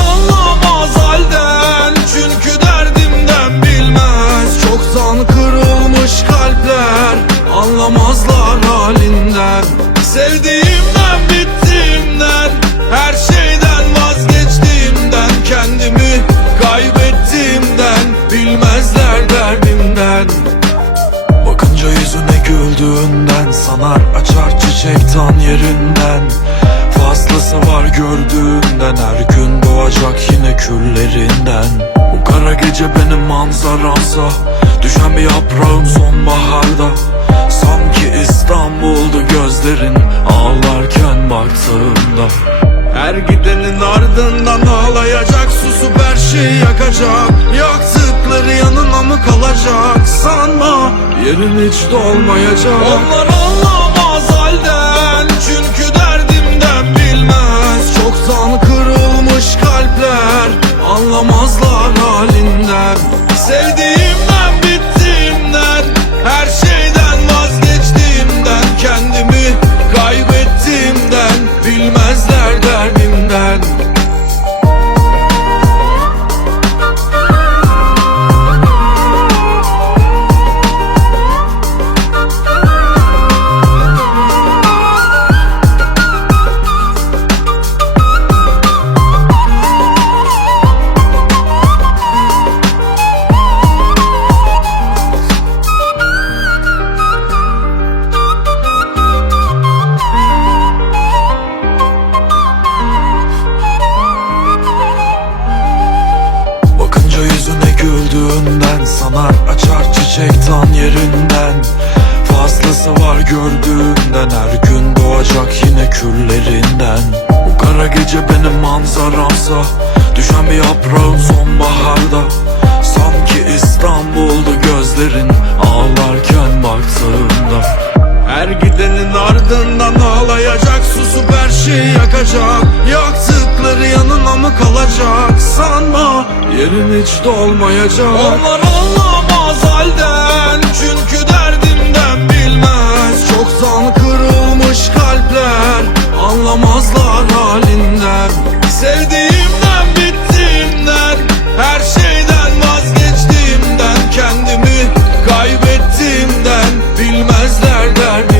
anlamaz halden Çünkü derdimden bilmez. Çoktan kırılmış kalpler Anlamazlar halinden. Sevdiğimden bittiğimden Her şeyden vazgeçtiğimden Kendimi kaybettiğimden Bilmezler derdimden. Bakınca yüzüne güldüğünden Sanar açar çiçektan yerinden. Fazlası var gördüğümden her gün doğacak yine küllerinden. Bu kara gece benim manzaramsa Düşen bir yaprağım sonbaharda. Sanki İstanbul'du gözlerin Ağlarken baktığımda. Her gidenin ardından ağlayacak Susup her şeyi yakacak. Yaktıkları yanına mı kalacak? Sanma yerin hiç dolmayacak. Onlar anlamaz Sanar açar çiçek tan yerinden. Fazlası var gördüğünden Her gün doğacak yine küllerinden. Bu kara gece benim manzaramsa Düşen bir yaprağım sonbaharda. Sanki İstanbul'du gözlerin Ağlarken baktığımda. Her gidenin ardından ağlayacak Susup her şeyi yakacak. Yaktıkları yanına mı kalacak? Sanma yerin hiç dolmayacak. Onlar anlamaz halden. Çünkü derdimden bilmez. Çok zan kırılmış kalpler Anlamazlar halinden. Sevdiğimden bittiğimden Her şeyden vazgeçtiğimden Kendimi kaybettiğimden Bilmezler der.